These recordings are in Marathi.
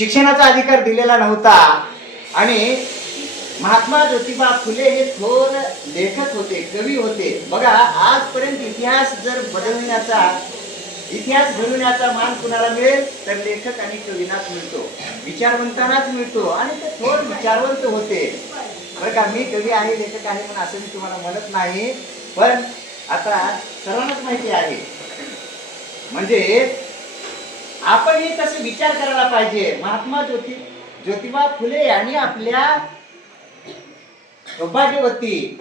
शिक्षणाचा अधिकार दिलेला नव्हता आणि महात्मा ज्योतिबा फुले हे थोर लेखक होते, कवी होते. बघा आजपर्यंत इतिहास घडवण्याचा मान कुणाला मिळेल तर लेखक आणि कवींनाच मिळतो, विचारवंतांनाच मिळतो. आणि ते थोर विचारवंत होते बरं का. मी कवी आहे, लेखक आहे पण असं मी तुम्हाला म्हणत नाही, पण आता सर्वांनाच माहिती आहे. म्हणजे आपण कसं विचार करायला पाहिजे. महात्मा ज्योतिबा फुले यांनी आपल्या सौभाग्यवती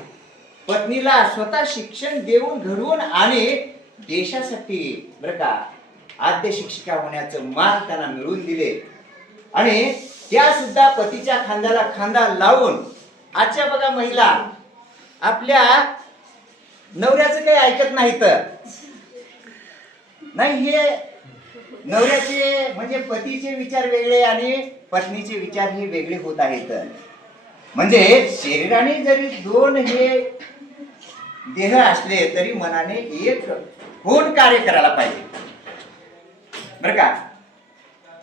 पत्नीला स्वतः शिक्षण देऊन घडवून आणि देशासाठी बरं का आद्य शिक्षिका होण्याचं मान त्यांना मिळवून दिले. आणि त्या सुद्धा पतीच्या खांद्याला खांदा लावून आजच्या बघा महिला आपल्या नवऱ्याचं काही ऐकत नाहीत. नाही, हे नवऱ्याचे म्हणजे पतीचे विचार वेगळे आणि पत्नीचे विचार हे वेगळे होत आहेत. म्हणजे शरीराने जरी दोन हे देह असले तरी मनाने एक होऊन कार्य करायला पाहिजे बरं का.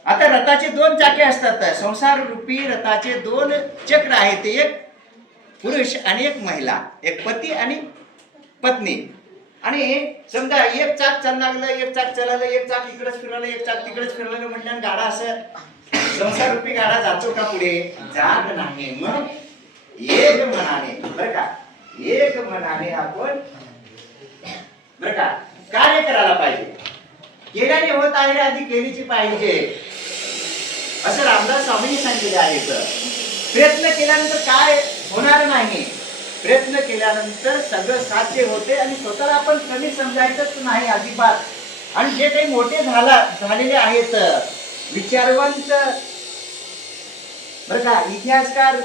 आता रथाचे दोन चाके असतात. संसार रूपी रथाचे दोन चक्र आहेत, एक पुरुष आणि एक महिला, एक पती आणि पत्नी. आणि समजा एक चाक चाललं, एक चाक चाललं, एक चाक इकडेच फिरवलं, एक चाक तिकडेच फिरवलं म्हटल्यानं गाडा असं संसार रूपी गाडा जातो का पुढे? जात नाही. मग एक मनाने बरं का, एक मनाने आपण बरं का कार्य करायला पाहिजे. केल्याने होत आहे, आधी केलीची पाहिजे असं रामदास स्वामींनी सांगितले आहेत. प्रयत्न केल्यानंतर काय होणार नाही, प्रयत्न केल्यानंतर सगळं साध्य होते. आणि स्वतःला आपण कमी समजायचंच नाही अजिबात. आणि जे काही मोठे झालेले आहेत विचारवंत बरं का, इतिहासकार,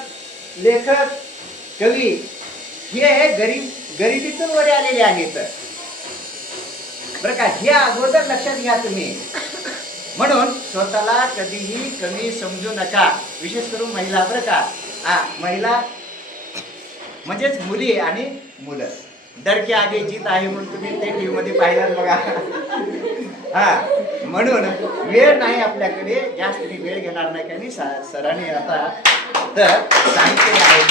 लेखक, कवी, हे गरिबीतून वर आलेले आहेत बरं का. हे अगोदर लक्षात घ्या तुम्ही. म्हणून स्वतःला कधीही कमी समजू नका, विशेष करून महिला बरं का. महिला म्हणजेच मुली आणि मुलं. डर के आगे जीत आहे म्हणून तुम्ही ते टीव्ही मध्ये पाहिलं बघा. म्हणून वेळ नाही आपल्याकडे, जास्त मी वेळ घेणार नाही कारण सरांनी आता तर सांगितलेलं आहे.